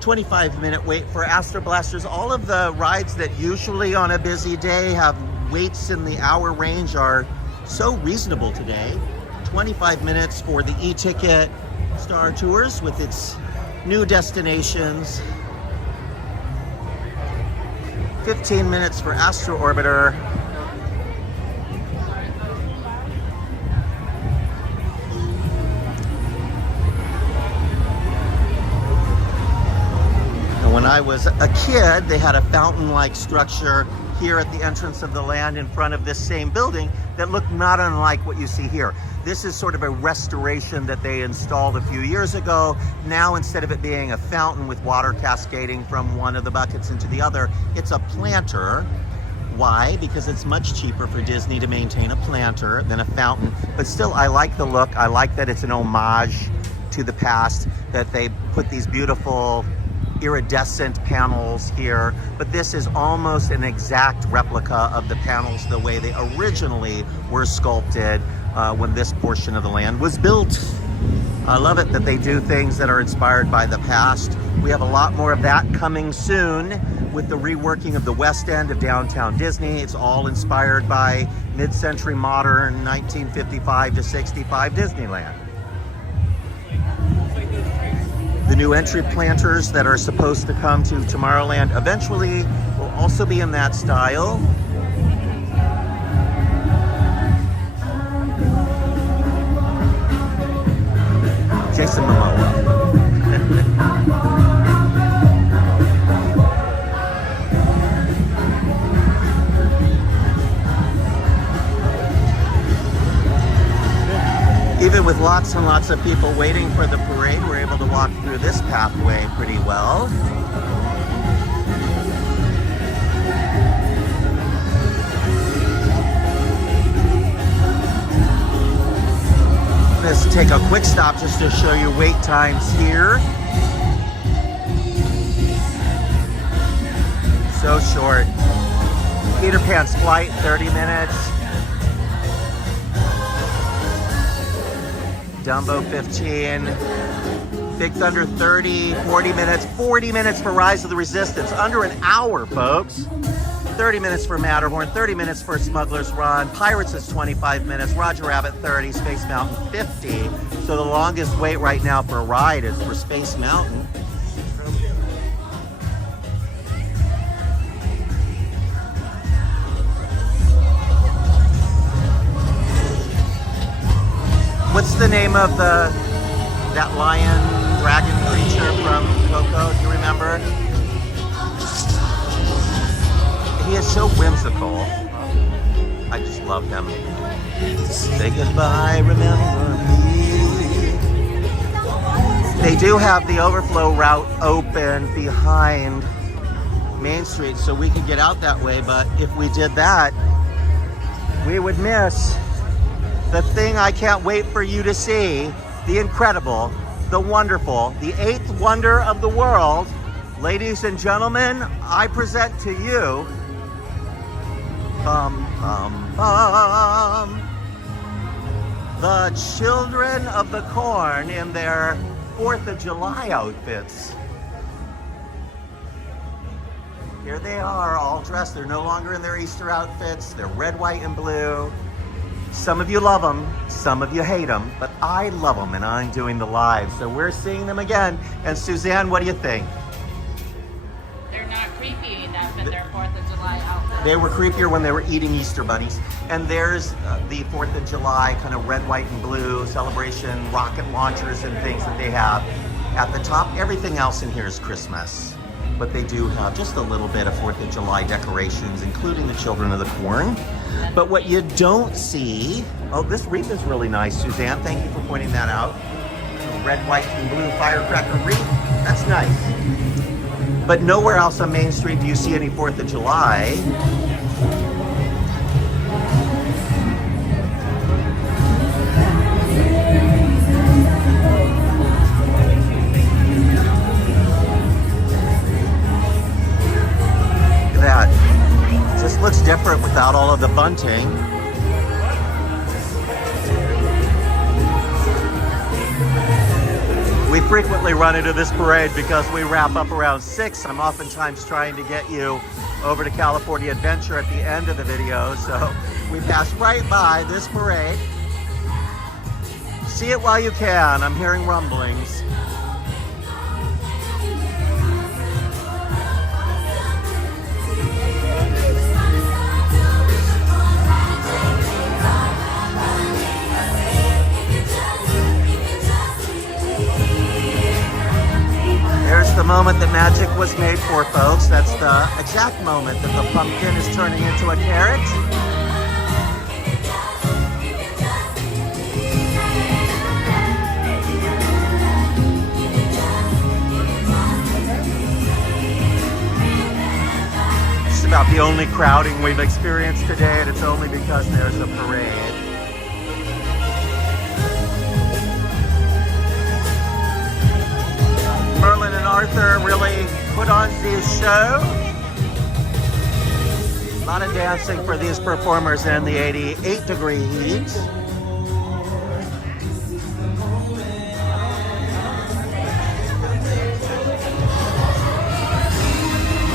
25-minute wait for Astro Blasters. All of the rides that usually on a busy day have waits in the hour range are so reasonable today. 25 minutes for the e-ticket Star Tours with its new destinations. 15 minutes for Astro Orbiter. When I was a kid, they had a fountain-like structure here at the entrance of the land in front of this same building that looked not unlike what you see here. This is sort of a restoration that they installed a few years ago. Now, instead of it being a fountain with water cascading from one of the buckets into the other, it's a planter. Why? Because it's much cheaper for Disney to maintain a planter than a fountain. But still, I like the look. I like that it's an homage to the past, that they put these beautiful iridescent panels here, but this is almost an exact replica of the panels the way they originally were sculpted when this portion of the land was built. I love it that they do things that are inspired by the past. We have a lot more of that coming soon with the reworking of the west end of downtown Disney. It's all inspired by mid-century modern 1955 to 65 Disneyland. The new entry planters that are supposed to come to Tomorrowland eventually will also be in that style. Jason Momoa. with lots and lots of people waiting for the parade, we're able to walk through this pathway pretty well. Let's take a quick stop just to show you wait times here. So short. Peter Pan's flight, 30 minutes. Dumbo, 15. Big Thunder, 30, 40 minutes. 40 minutes for Rise of the Resistance. Under an hour, folks. 30 minutes for Matterhorn, 30 minutes for Smuggler's Run. Pirates is 25 minutes. Roger Rabbit, 30. Space Mountain, 50. So the longest wait right now for a ride is for Space Mountain. What's the name of that lion dragon creature from Coco? Do you remember? He is so whimsical. I just love him. Say goodbye, remember me. They do have the overflow route open behind Main Street, so we could get out that way, but if we did that, we would miss the thing I can't wait for you to see, the incredible, the wonderful, the eighth wonder of the world. Ladies and gentlemen, I present to you, the Children of the Corn in their 4th of July outfits. Here they are, all dressed. They're no longer in their Easter outfits. They're red, white, and blue. Some of you love them, some of you hate them, but I love them, and I'm doing the live. So we're seeing them again. And Suzanne, what do you think? They're not creepy enough in their 4th of July outfits. They were creepier when they were eating Easter bunnies. And there's the 4th of July kind of red, white, and blue celebration, rocket launchers and things that they have. At the top, everything else in here is Christmas. But they do have just a little bit of 4th of July decorations, including the Children of the Corn. But what you don't see, oh, this wreath is really nice, Suzanne. Thank you for pointing that out. Red, white, and blue firecracker wreath. That's nice. But nowhere else on Main Street do you see any 4th of July. Look at that. It just looks different without all of the bunting. We frequently run into this parade because we wrap up around 6. I'm oftentimes trying to get you over to California Adventure at the end of the video, so we pass right by this parade. See it while you can. I'm hearing rumblings. There's the moment that magic was made for, folks. That's the exact moment that the pumpkin is turning into a carrot. Just about the only crowding we've experienced today, and it's only because there's a parade. Merlin and Arthur really put on this show. A lot of dancing for these performers in the 88-degree heat.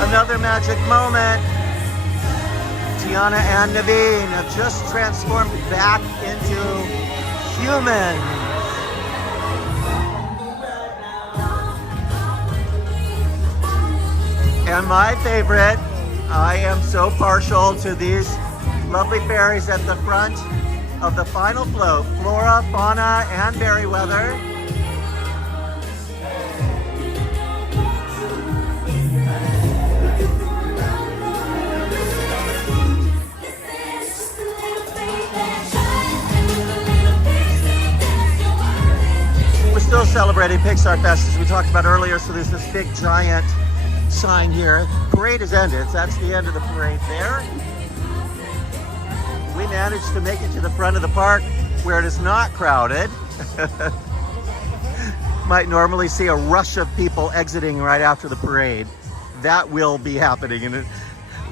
Another magic moment. Tiana and Naveen have just transformed back into humans. And my favorite, I am so partial to these lovely fairies at the front of the final float. Flora, fauna, and berry weather. already. Pixar Fest, as we talked about earlier. So there's this big giant sign here. Parade has ended. So that's the end of the parade there. We managed to make it to the front of the park where it is not crowded. Might normally see a rush of people exiting right after the parade. That will be happening, and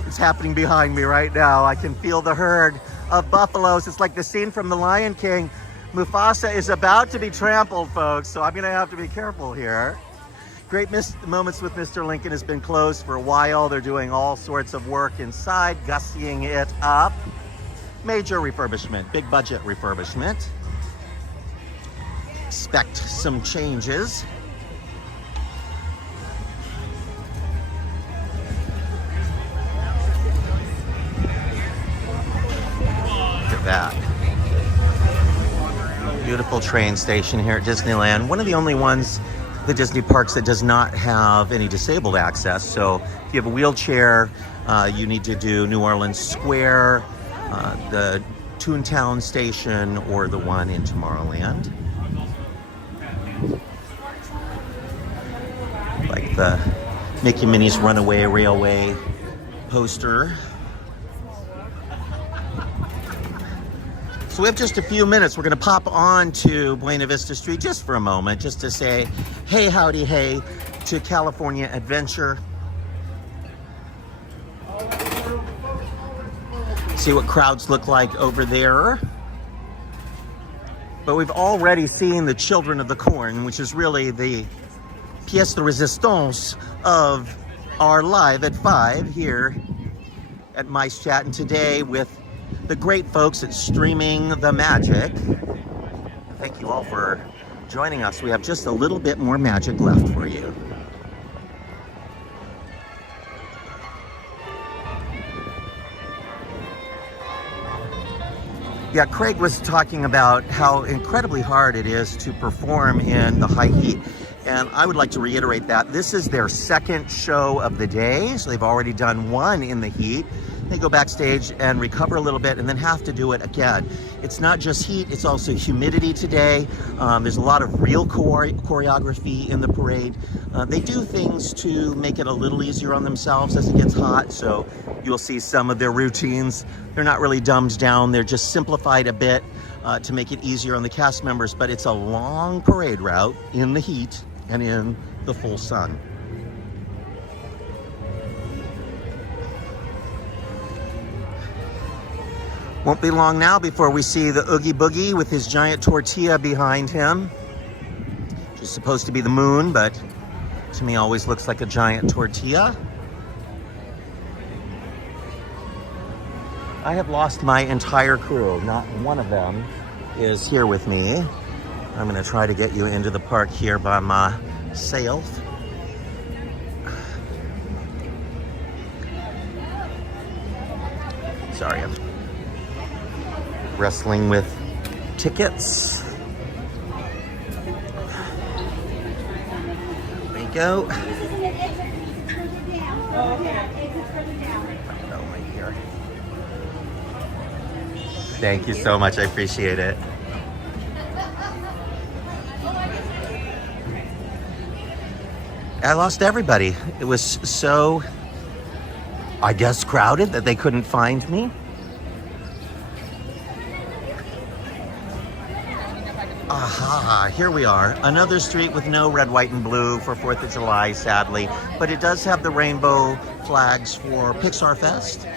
it's happening behind me right now. I can feel the herd of buffaloes. It's like the scene from The Lion King. Mufasa is about to be trampled, folks, so I'm gonna have to be careful here. Great Moments with Mr. Lincoln has been closed for a while. They're doing all sorts of work inside, gussying it up. Major refurbishment, big budget refurbishment. Expect some changes. Look at that. Beautiful train station here at Disneyland. One of the only ones, the Disney parks, that does not have any disabled access. So if you have a wheelchair, you need to do New Orleans Square, the Toontown station, or the one in Tomorrowland. Like the Mickey Minnie's Runaway Railway poster. So we have just a few minutes. We're going to pop on to Buena Vista Street just for a moment, just to say hey, howdy, hey to California Adventure. See what crowds look like over there. But we've already seen the Children of the Corn, which is really the pièce de résistance of our Live at 5 here at Mice Chatting today with the great folks at Streaming the Magic. Thank you all for joining us. We have just a little bit more magic left for you. Yeah, Craig was talking about how incredibly hard it is to perform in the high heat. And I would like to reiterate that. This is their second show of the day. So they've already done one in the heat. They go backstage and recover a little bit and then have to do it again. It's not just heat, it's also humidity today. There's a lot of real choreography in the parade. They do things to make it a little easier on themselves as it gets hot. So you'll see some of their routines. They're not really dumbed down. They're just simplified a bit to make it easier on the cast members. But it's a long parade route in the heat and in the full sun. Won't be long now before we see the Oogie Boogie with his giant tortilla behind him. Which is supposed to be the moon, but to me always looks like a giant tortilla. I have lost my entire crew. Not one of them is here with me. I'm going to try to get you into the park here by myself. Sorry, I'm wrestling with tickets. There you go. Right here. Thank you so much. I appreciate it. I lost everybody. It was so, I guess, crowded that they couldn't find me. Aha, here we are. Another street with no red, white, and blue for 4th of July, sadly. But it does have the rainbow flags for Pixar Fest.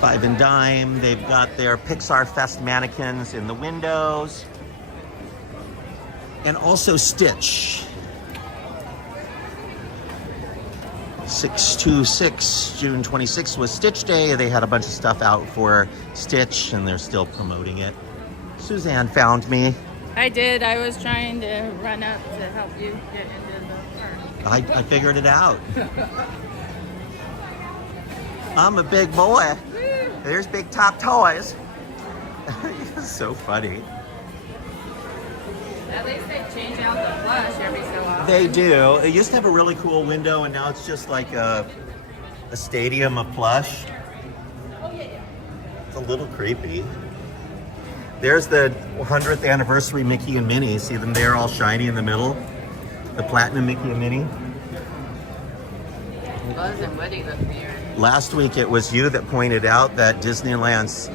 Five and Dime, they've got their Pixar Fest mannequins in the windows. And also Stitch. 626, June 26th was Stitch Day. They had a bunch of stuff out for Stitch and they're still promoting it. Suzanne found me. I did. I was trying to run up to help you get into the park. I figured it out. I'm a big boy. There's Big Top Toys. It's so funny. At least they change out the plush every so often. They do. It used to have a really cool window, and now it's just like a stadium of plush. It's a little creepy. There's the 100th anniversary Mickey and Minnie. See them there all shiny in the middle? The platinum Mickey and Minnie. Buzz and Woody look weird. Last week it was you that pointed out that Disneyland's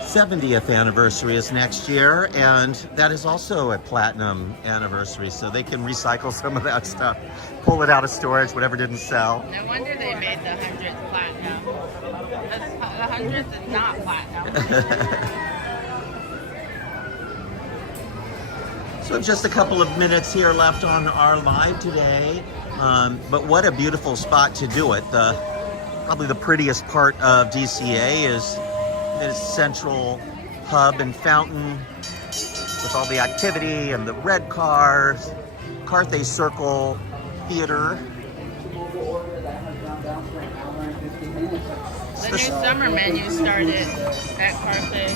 70th anniversary is next year, and that is also a platinum anniversary, so they can recycle some of that stuff, pull it out of storage, whatever didn't sell. No wonder they made the 100th platinum. The 100th is not platinum. So just a couple of minutes here left on our live today, but what a beautiful spot to do it. Probably the prettiest part of DCA is this central hub and fountain with all the activity and the red cars, Carthay Circle Theater. The new summer menu started at Carthay.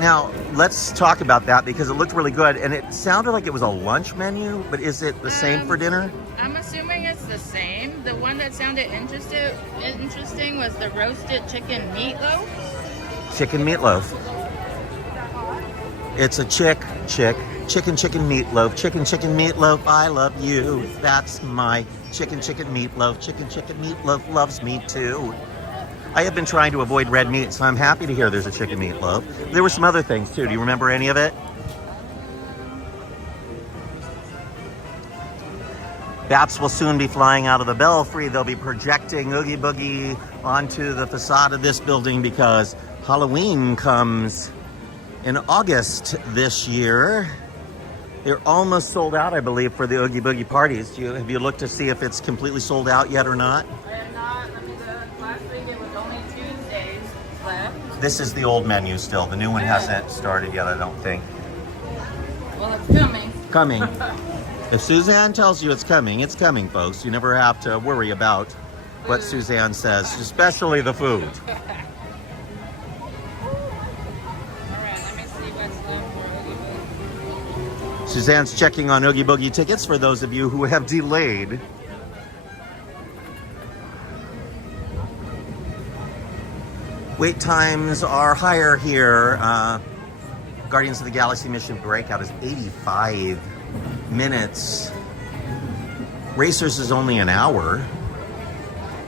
Now, let's talk about that because it looked really good and it sounded like it was a lunch menu, but is it the same for dinner? I'm assuming it's the same. The one that sounded interesting was the roasted chicken meatloaf. Chicken meatloaf. It's a chicken meatloaf. Chicken meatloaf, I love you. That's my chicken meatloaf. Chicken meatloaf loves me too. I have been trying to avoid red meat, so I'm happy to hear there's a chicken meatloaf. There were some other things too. Do you remember any of it? Bats will soon be flying out of the belfry. They'll be projecting Oogie Boogie onto the facade of this building because Halloween comes in August this year. They're almost sold out, I believe, for the Oogie Boogie parties. Have you looked to see if it's completely sold out yet or not? I have not. Last week it was only Tuesdays left. This is the old menu still. The new one hasn't started yet, I don't think. Well, it's coming. Coming. If Suzanne tells you it's coming, folks. You never have to worry about what Suzanne says, especially the food. All right, let me see what's left for Oogie Boogie. Suzanne's checking on Oogie Boogie tickets for those of you who have delayed. Wait times are higher here. Guardians of the Galaxy Mission Breakout is 85 minutes. Racers is only an hour.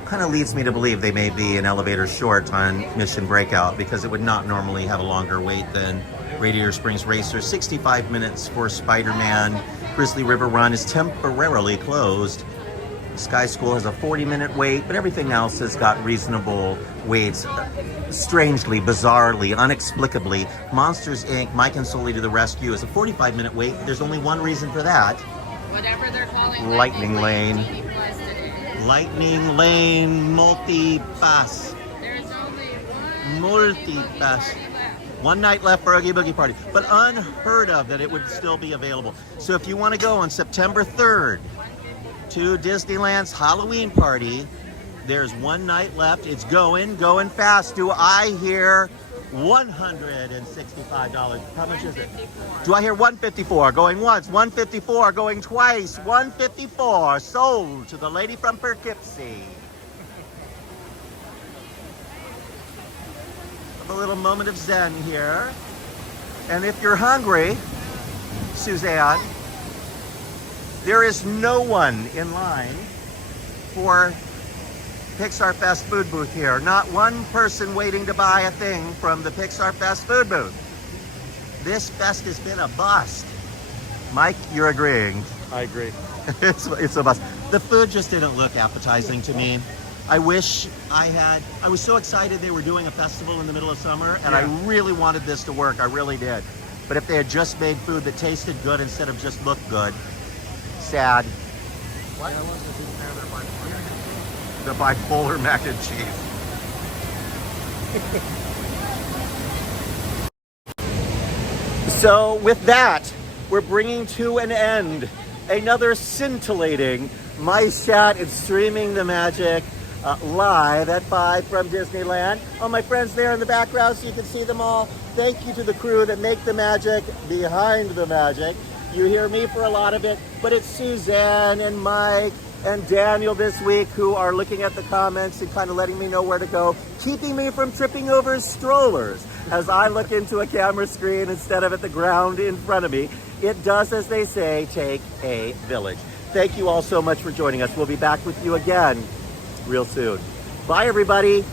Kind of leads me to believe they may be an elevator short on Mission Breakout because it would not normally have a longer wait than Radiator Springs Racers. 65 minutes for Spider-Man. Grizzly River Run is temporarily closed. Sky School has a 40-minute wait, but everything else has got reasonable waits. Strangely, bizarrely, inexplicably, Monsters Inc. Mike and Sully to the Rescue is a 45-minute wait. There's only one reason for that. Whatever they're calling Lightning Lane. Lightning Lane Multi-Pass. There's only one Multi-Pass. One night left for Oogie Boogie Party, but unheard of that it would still be available. So if you want to go on September 3rd to Disneyland's Halloween party, there's one night left. It's going fast. Do I hear $165? How much is it? Do I hear 154? Going once, 154, going twice, 154. Sold to the lady from Poughkeepsie. Have a little moment of zen here. And if you're hungry, Suzanne, there is no one in line for Pixar Fest food booth here. Not one person waiting to buy a thing from the Pixar Fest food booth. This fest has been a bust. Mike, you're agreeing. I agree. It's a bust. The food just didn't look appetizing to me. I was so excited they were doing a festival in the middle of summer, and I really wanted this to work. I really did. But if they had just made food that tasted good instead of just looked good, sad. What? The bipolar mac and cheese. So with that, we're bringing to an end another scintillating Mice Chat and Streaming the Magic live at 5 from Disneyland. All my friends there in the background so you can see them all. Thank you to the crew that make the magic behind the magic. You hear me for a lot of it, but it's Suzanne and Mike and Daniel this week who are looking at the comments and kind of letting me know where to go, keeping me from tripping over strollers. as I look into a camera screen instead of at the ground in front of me. It does, as they say, take a village. Thank you all so much for joining us. We'll be back with you again real soon. Bye, everybody.